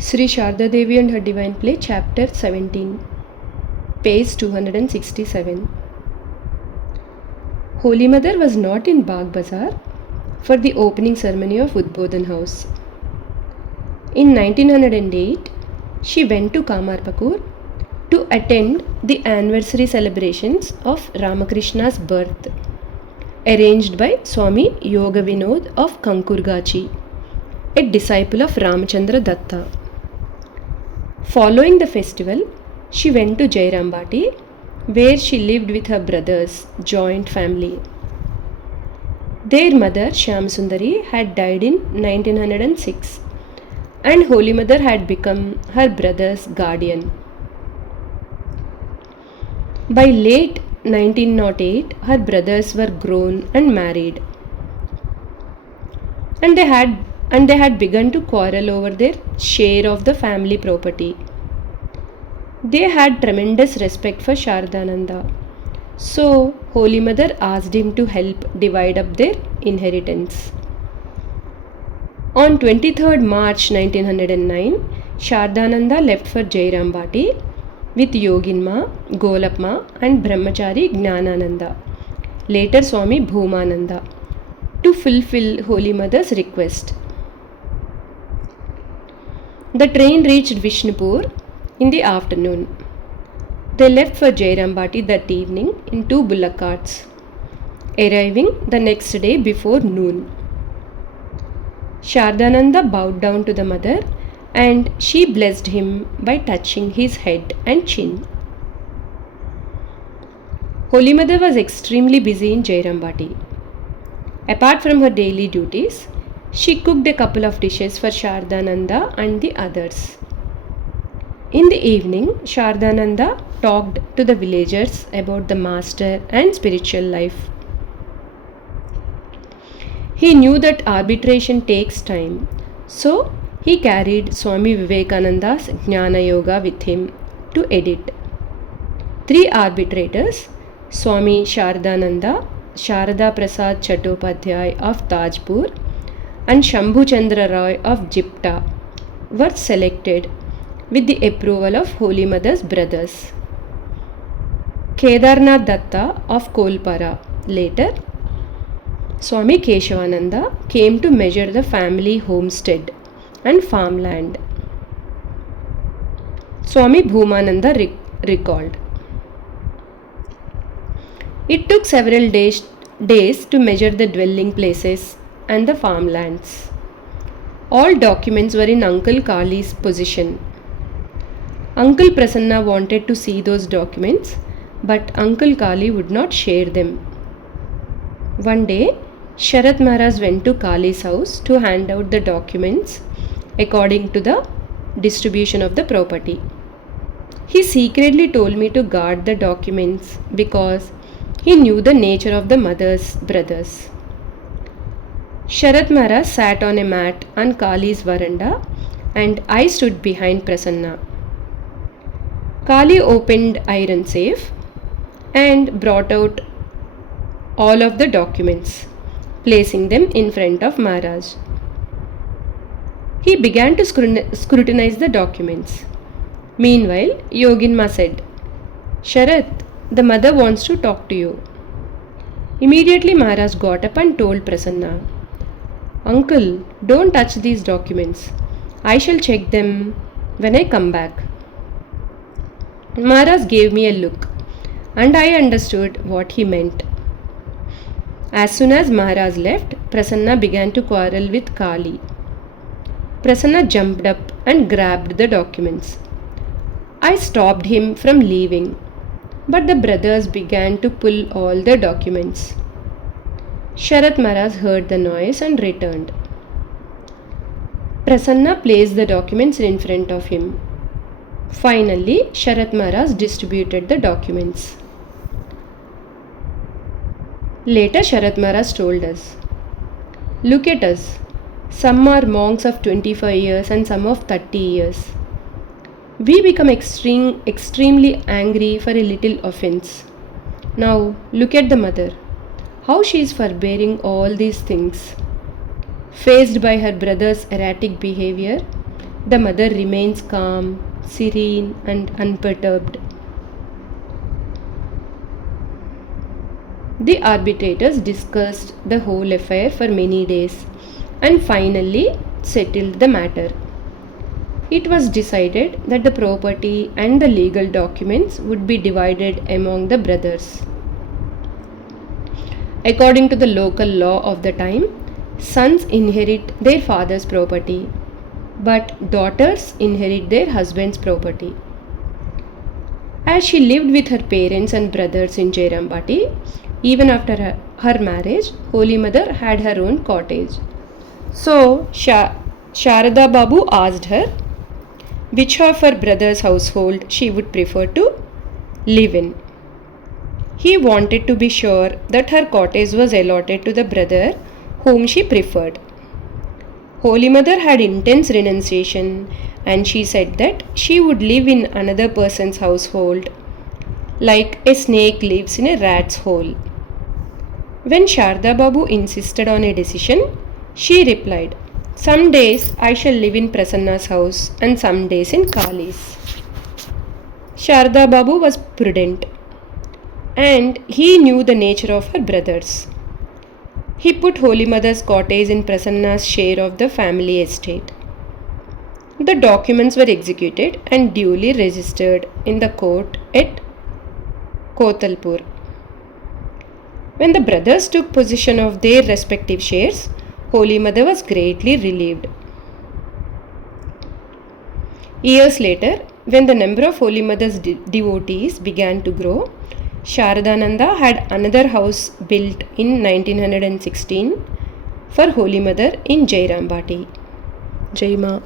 Sri Sharda Devi and Her Divine Play, Chapter 17, page 267. Holy Mother was not in Bagh Bazaar for the opening ceremony of Udbodhan House. In 1908, she went to Kamarpakur to attend the anniversary celebrations of Ramakrishna's birth, arranged by Swami Yoga Vinod of Kankurgachi, a disciple of Ramachandra Datta. Following the festival, she went to Jairambati, where she lived with her brothers, joint family. Their mother, Shyamsundari, had died in 1906, and Holy Mother had become her brother's guardian. By late 1908, her brothers were grown and married, and they had begun to quarrel over their share of the family property. They had tremendous respect for Shardananda, so Holy Mother asked him to help divide up their inheritance. On 23rd March 1909, Shardananda left for Jairambati with Yoginma, Golapma and Brahmachari Gnanananda, later Swami Bhumananda, to fulfill Holy Mother's request. The train reached Vishnupur in the afternoon. They left for Jairambati that evening in 2 bullock carts, arriving the next day before noon. Shardananda bowed down to the mother and she blessed him by touching his head and chin. Holy Mother was extremely busy in Jairambati. Apart from her daily duties, she cooked a couple of dishes for Shardananda and the others. In the evening, Shardananda talked to the villagers about the master and spiritual life. He knew that arbitration takes time, so he carried Swami Vivekananda's Jnana Yoga with him to edit. 3 arbitrators, Swami Shardananda, Sharada Prasad Chattopadhyay of Tajpur, and Shambhu Chandra Roy of Jipta, were selected with the approval of Holy Mother's brothers. Kedarnath Datta of Kolpara, later Swami Keshavananda, came to measure the family homestead and farmland. Swami Bhumananda recalled. It took several days to measure the dwelling places and the farmlands. All documents were in Uncle Kali's possession. Uncle Prasanna wanted to see those documents, but Uncle Kali would not share them. One day, Sharat Maharaj went to Kali's house to hand out the documents according to the distribution of the property. He secretly told me to guard the documents because he knew the nature of the mother's brothers. Sharat Maharaj sat on a mat on Kali's veranda and I stood behind Prasanna. Kali opened iron safe and brought out all of the documents, placing them in front of Maharaj. He began to scrutinize the documents. Meanwhile, Yoginma said, "Sharat, the mother wants to talk to you." Immediately Maharaj got up and told Prasanna, "Uncle, don't touch these documents. I shall check them when I come back." Maharaj gave me a look and I understood what he meant. As soon as Maharaj left, Prasanna began to quarrel with Kali. Prasanna jumped up and grabbed the documents. I stopped him from leaving, but the brothers began to pull all the documents. Sharat Maharaj heard the noise and returned. Prasanna placed the documents in front of him. Finally, Sharat Maharaj distributed the documents. Later, Sharat Maharaj told us, "Look at us. Some are monks of 25 years and some of 30 years. We become extremely angry for a little offense. Now, look at the mother. How she is forbearing all these things. Faced by her brother's erratic behavior, The mother remains calm, serene, and unperturbed. The arbitrators discussed the whole affair for many days and finally settled the matter. It was decided that the property and the legal documents would be divided among the brothers. According to the local law of the time, sons inherit their father's property, but daughters inherit their husband's property. As she lived with her parents and brothers in Jairambati, even after her marriage, Holy Mother had her own cottage. So, Sharada Babu asked her which of her brother's household she would prefer to live in. He wanted to be sure that her cottage was allotted to the brother whom she preferred. Holy Mother had intense renunciation and she said that she would live in another person's household like a snake lives in a rat's hole. When Sharda Babu insisted on a decision, she replied, "Some days I shall live in Prasanna's house and some days in Kali's." Sharda Babu was prudent and he knew the nature of her brothers. He put Holy Mother's cottage in Prasanna's share of the family estate. The documents were executed and duly registered in the court at Kotalpur. When the brothers took possession of their respective shares, Holy Mother was greatly relieved. Years later, when the number of Holy Mother's devotees began to grow, Sharadananda had another house built in 1916 for Holy Mother in Jairambati. Jai Ma.